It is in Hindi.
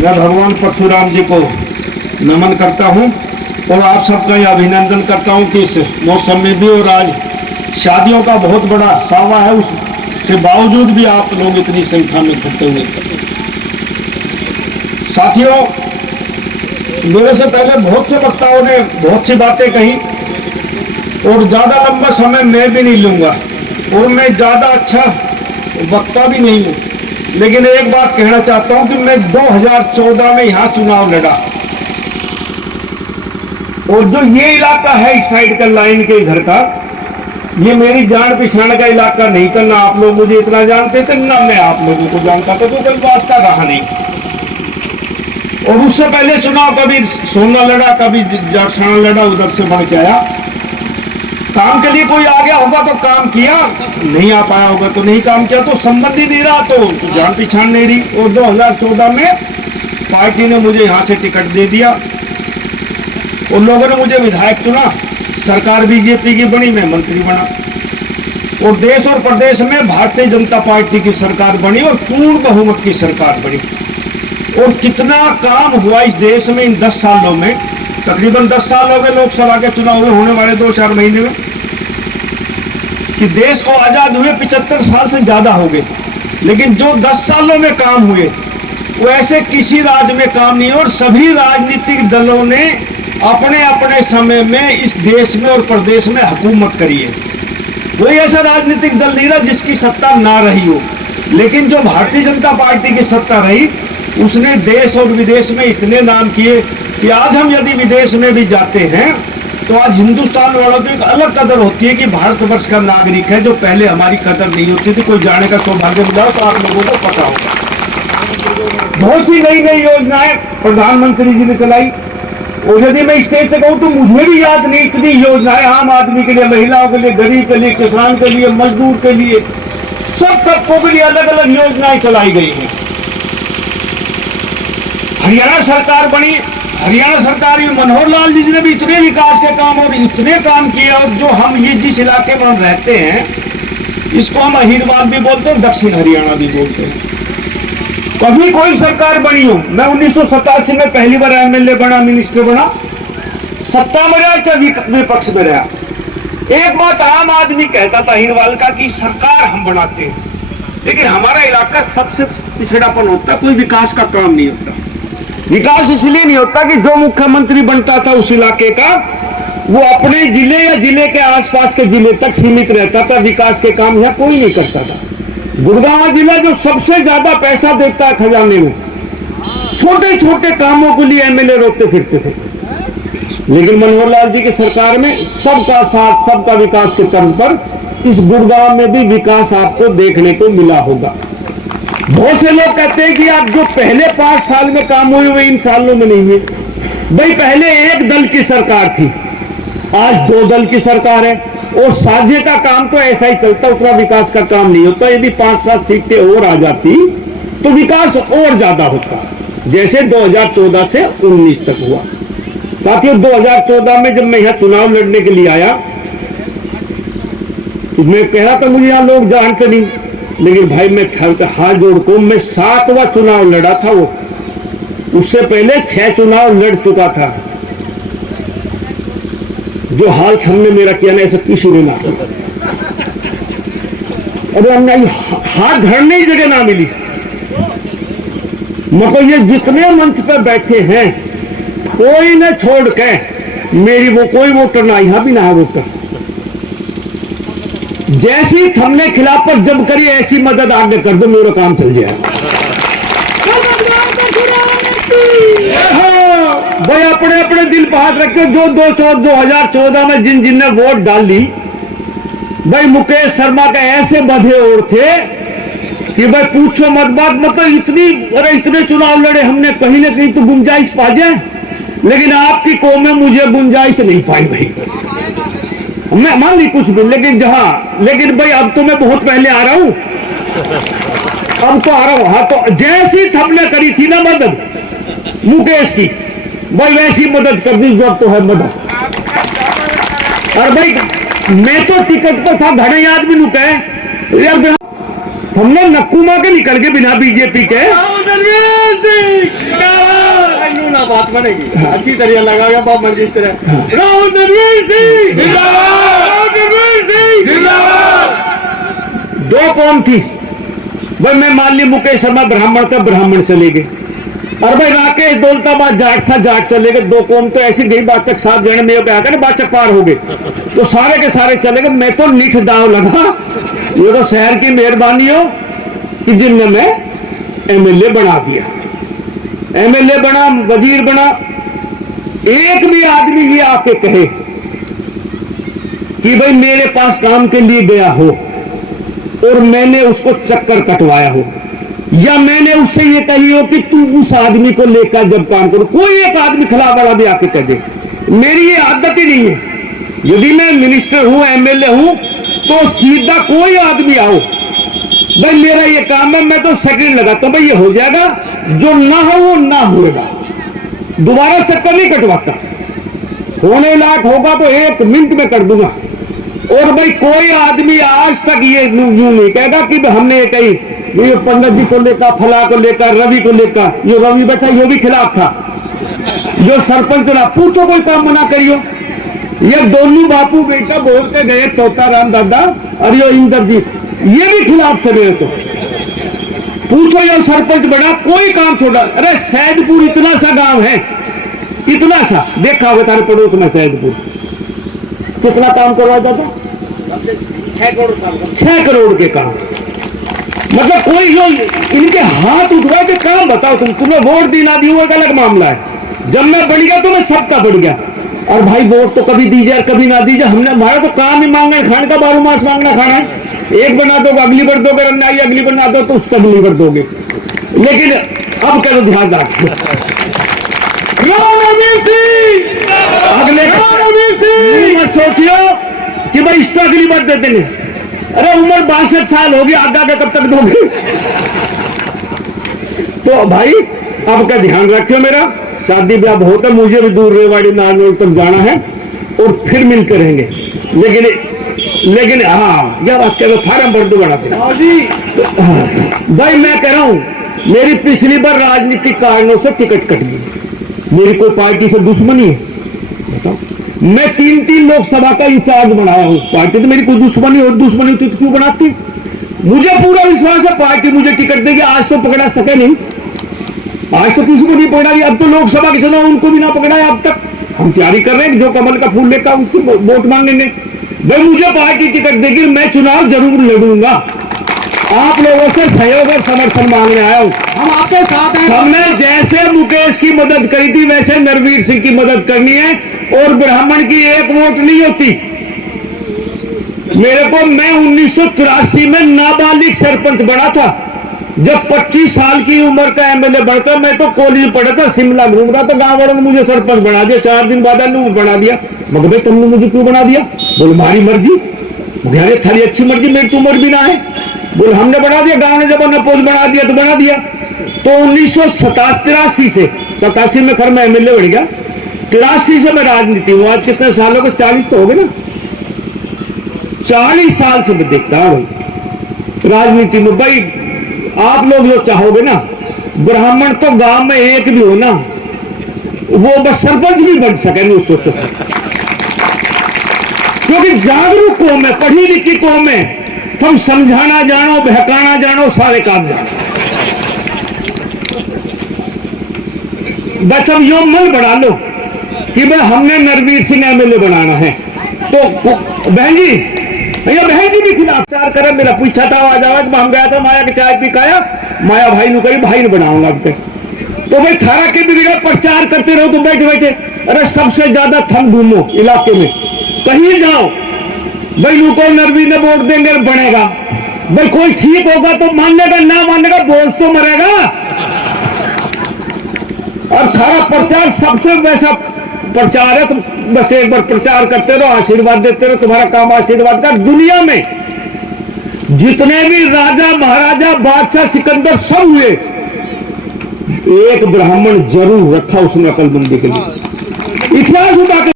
मैं भगवान परशुराम जी को नमन करता हूं और आप सबका यह अभिनंदन करता हूं कि इस मौसम में भी और आज शादियों का बहुत बड़ा सावा है, उसके बावजूद भी आप लोग इतनी संख्या में इकट्ठे हुए। साथियों, मेरे से पहले बहुत से वक्ताओं ने बहुत सी बातें कही और ज़्यादा लंबा समय मैं भी नहीं लूँगा और मैं ज़्यादा अच्छा वक्ता भी नहीं हूँ, लेकिन एक बात कहना चाहता हूँ कि मैं 2014 में यहाँ चुनाव लड़ा और जो ये इलाका है इस साइड का, लाइन के इधर का, ये मेरी जान पहचान का इलाका नहीं था। ना आप लोग मुझे इतना जानते थे, ना मैं आप लोगों को जानता था, तो कोई वास्ता रहा नहीं। और उससे पहले चुनाव कभी सोना लड़ा, कभी जाटसाना लड़ा, उधर से बढ़ के आया। काम के लिए कोई आ गया होगा तो काम किया, नहीं आ पाया होगा तो नहीं काम किया, तो संबंधी नहीं रहा तो जान पहचान नहीं रही। और 2014 में पार्टी ने मुझे यहाँ से टिकट दे दिया और लोगों ने मुझे विधायक चुना, सरकार बीजेपी की बनी, मैं मंत्री बना और देश और प्रदेश में भारतीय जनता पार्टी की सरकार बनी और पूर्ण बहुमत की सरकार बनी। और कितना काम हुआ इस देश में इन 10 सालों में, तकरीबन 10 साल हो गए लोकसभा के चुनाव में, होने वाले 2-4 महीने में, कि देश को आजाद हुए 75 साल से ज्यादा हो गए, लेकिन जो 10 सालों में काम हुए वो ऐसे किसी राज्य में काम नहीं। और सभी राजनीतिक दलों ने अपने अपने समय में इस देश में और प्रदेश में हुकूमत करी है। कोई ऐसा राजनीतिक दल नहीं रहा जिसकी सत्ता ना रही हो, लेकिन जो भारतीय जनता पार्टी की सत्ता रही उसने देश और विदेश में इतने नाम किए कि आज हम यदि विदेश में भी जाते हैं तो आज हिंदुस्तान वालों की एक अलग कदर होती है कि भारतवर्ष का नागरिक है, जो पहले हमारी कदर नहीं होती थी। कोई जाने का सौभाग्य मिला तो आप लोगों को पता होगा। बहुत सी नई नई योजनाएं प्रधानमंत्री जी ने चलाई और यदि मैं स्टेज से कहूँ तो मुझे भी याद नहीं इतनी योजनाएं आम आदमी के लिए, महिलाओं के लिए, गरीब के लिए, किसान के लिए, मजदूर के लिए, सब तबकों के लिए अलग अलग योजनाएं चलाई गई हैं। हरियाणा सरकार बनी, हरियाणा सरकार में मनोहर लाल जी ने भी इतने विकास के काम और इतने काम किए। और जो हम ये जिस इलाके में हम रहते हैं इसको हम अहीरवाद भी बोलते हैं, दक्षिण हरियाणा भी बोलते हैं। कभी कोई सरकार बनी हो, मैं 1987 में पहली बार एमएलए बना, मिनिस्टर बना, सत्ता में रहा चाहे विपक्ष में रहा, एक बात आम आदमी कहता था अहीरवाल का कि सरकार हम बनाते हैं, लेकिन हमारा इलाका सबसे पिछड़ापन होता, कोई विकास का काम नहीं होता। विकास इसलिए नहीं होता कि जो मुख्यमंत्री बनता था उस इलाके का वो अपने जिले या जिले के आसपास के जिले तक सीमित रहता था, विकास के काम यहाँ कोई नहीं करता था। गुड़गांव जिला जो सबसे ज्यादा पैसा देता है खजाने में, छोटे छोटे कामों के लिए एमएलए रोकते फिरते थे, लेकिन मनोहर लाल जी की सरकार में सबका साथ सबका विकास के तर्ज पर इस गुड़गांव में भी विकास आपको देखने को मिला होगा। बहुत से लोग कहते हैं कि आप जो पहले 5 साल में काम हुए हुए इन सालों में नहीं है। भाई पहले एक दल की सरकार थी, आज 2 दल की सरकार है और साझे का काम तो ऐसा ही चलता, उतना विकास का काम नहीं होता। यदि 5-7 सीटें और आ जाती तो विकास और ज्यादा होता, जैसे 2014 से 19 तक हुआ। साथियों, 2014 में जब मैं यहाँ चुनाव लड़ने के लिए आया तो मैं कह रहा था मुझे यहाँ लोग जानते नहीं, लेकिन भाई मैं हाथ जोड़ को मैं 7वां चुनाव लड़ा था। वो उससे पहले 6 चुनाव लड़ चुका था। जो हाल हमने मेरा किया ना ऐसा किसी ने ना किया, अरे हमने हाथ धरने की जगह ना मिली। मतलब ये जितने मंच पर बैठे हैं कोई न छोड़ के मेरी वो कोई वोटर ना यहाँ भी ना है वोटर। जैसी हमने खिलाफ पर जब करी ऐसी मदद आगे कर दो, मेरा काम चल जाएगा। भाई अपने अपने दिल पर हाथ रखे। जो 2014 में जिन जिन ने वोट डाली, भाई मुकेश शर्मा के ऐसे बधे और थे कि भाई पूछो मत बात। मतलब इतने चुनाव लड़े हमने, कहीं ना कहीं तो गुंजाइश पा जाए, लेकिन आपकी कौम में मुझे गुंजाइश नहीं पाई। भाई मैं मान ली कुछ भी, लेकिन भाई अब तो मैं बहुत पहले आ रहा हूं, अब तो आ रहा हूं। हाँ, तो जैसी हमने करी थी ना मदद मुकेश की, भाई वैसी मदद कर दी जो तो है मदद। और भाई मैं तो टिकट पर था, घने आदमी नु कहे यार हमने नक्कू मार के निकल के बिना बीजेपी के बात बनेगी। अच्छी तरह लगाओगे बाप मंजिल तरह। राव नरवीर सिंह जिंदाबाद, राव नरवीर सिंह जिंदाबाद। दो कौम थी भाई, मैं मान ली मुकेश शर्मा ब्राह्मण था, ब्राह्मण चले गए, और भाई राकेश दौलताबाद जाट था, जाट चले गए। दो कौम तो ऐसी गई बाचक साहब जन में क्या ना बाचक पार हो गए, तो सारे के सारे चले गए। मैं तो निठ दाव लगा, ये तो शहर की मेहरबानी हो कि जिनने मैं एमएलए बना दिया, एमएलए बना, वजीर बना। एक भी आदमी ये आके कहे कि भाई मेरे पास काम के लिए गया हो और मैंने उसको चक्कर कटवाया हो, या मैंने उससे ये कही हो कि तू उस आदमी को लेकर जब काम करो, कोई एक आदमी खिलाफ वाला भी आके कह दे, मेरी ये आदत ही नहीं है। यदि मैं मिनिस्टर हूं, एमएलए हूं, तो सीधा कोई आदमी आओ, भाई मेरा ये काम है, मैं तो सेकंड लगाता हूं, भाई ये हो जाएगा, जो ना हो वो ना होगा, दोबारा चक्कर नहीं कटवाता, होने लायक होगा तो 1 मिनट में कर दूंगा। और भाई कोई आदमी आज तक ये यूं नहीं कहेगा कि हमने ये कही, ये पंडित जी को लेकर, फला को लेकर, रवि को लेकर, ये रवि बैठा ये भी खिलाफ था, जो सरपंच रहा, पूछो कोई काम मना करियो। ये दोनों बापू बेटा बोल के गए, तोताराम दादा और ये इंद्रजीत, ये भी खिलाफ थे मेरे। तो पूछो ये सरपंच बना, कोई काम छोड़ा। अरे सैदपुर इतना सा गांव है, इतना सा, देखा होगा तारे पड़ोस में सैदपुर, कितना काम करवाता था? 6 करोड़ के काम। मतलब कोई जो इनके हाथ उठवा के काम बताओ, तुम्हें वोट दी ना दी वो एक अलग मामला है। जब मैं बढ़ गया तो मैं सबका बढ़ गया, और भाई वोट तो कभी दीजिए कभी ना दीजिए, हमने हमारा तो काम ही मांगना है, खाने का 12 मास मांगना खाना है। एक बना दो अगली बार दोगे, आई अगली बार ना दो तो उस अगली बार दोगे। लेकिन अब क्या ध्यान रखिए, अगले मत सोचियो कि भाई इसको अगली बार दे देंगे। अरे उम्र 62 साल हो गई, आगे कब तक दोगे? तो भाई अब का ध्यान रखियो, मेरा शादी ब्याह बहुत है, मुझे भी दूर रेवाड़ी नारनौल तक जाना है और फिर मिलते रहेंगे। लेकिन हाँ यह बात कह, फार्म भर दो बनाते भाई। मैं कह रहा हूं, मेरी पिछली बार राजनीतिक कारणों से टिकट कट गई, मेरी कोई पार्टी से दुश्मनी है बताओ? मैं 3 लोकसभा का इंचार्ज बनाया हूं, पार्टी तो मेरी कोई दुश्मनी होती तो क्यों बनाती? मुझे पूरा विश्वास है पार्टी मुझे टिकट देगी। आज तो पकड़ा सके नहीं, आज तो किसी को नहीं पकड़ा, अब तो लोकसभा के चुनाव उनको भी ना पकड़ा है अब तक। हम तैयारी कर रहे हैं, जो कमल का फूल लेकर उसकी वोट मांगेंगे। भाई मुझे पार्टी टिकट देगी, मैं चुनाव जरूर लड़ूंगा। आप लोगों से सहयोग और समर्थन मांगने आया हूं, हम आपके साथ हैं। हमने जैसे मुकेश की मदद करी थी वैसे नरवीर सिंह की मदद करनी है, और ब्राह्मण की 1 वोट नहीं होती। मेरे को, मैं 1983 में नाबालिग सरपंच बना था, जब 25 साल की उम्र का एमएलए बनता। मैं तो कॉलेज पढ़ा था, शिमला घूम रहा था, गांव वालों ने मुझे सरपंच बना दिया, 4 दिन बाद बना दिया। मगर भाई तुमने मुझे क्यों बना दिया? बोल हमारी मर्जी। यार थारी अच्छी मर्जी, मेरी तो उम्र भी ना है। बोल हमने बना दिया, गांव ने जब नपोज बना दिया तो बना दिया। तो 1983 से 87 में खैर मैं एमएलए बढ़ गया, 83 से मैं राजनीति हूँ। आज कितने सालों को? 40 तो हो गए ना, 40 साल से मैं देखता हूं भाई राजनीति में। भाई आप लोग जो चाहोगे ना, ब्राह्मण तो गांव में एक भी हो ना, वो बस सरपंच भी बन सके नहीं सोचो, क्योंकि जागरूक कौम है, पढ़ी लिखी कौम है। तुम समझाना जानो, बहकाना जानो, सारे काम जानो। बस अब यो मन बढ़ा लो कि भाई हमने नरवीर सिंह एमएलए बनाना है। तो बहन जी, भैया बहन जी भी खिलाफ प्रचार करे, मेरा पूछा था आवाज हम गया था माया के चाय पी खाया, माया भाई नु करी भाई ने बनाऊंगा अब तो भाई थारा के बिगड़ा प्रचार करते रहो तो बैठे बैठे। अरे सबसे ज्यादा थम घूमो इलाके में, कहीं जाओ भाई लुको नरवी ने वोट देंगे बनेगा। भाई कोई ठीक होगा तो मानेगा, ना मानेगा बोझ तो मरेगा। और सारा प्रचार सबसे वैसा प्रचार है, तुम बस एक बार प्रचार करते रहो, आशीर्वाद देते रहो, तुम्हारा काम आशीर्वाद का। दुनिया में जितने भी राजा महाराजा बादशाह सिकंदर सब हुए, एक ब्राह्मण जरूर रखा उसने अकलमंदी के लिए। इतिहास उठा के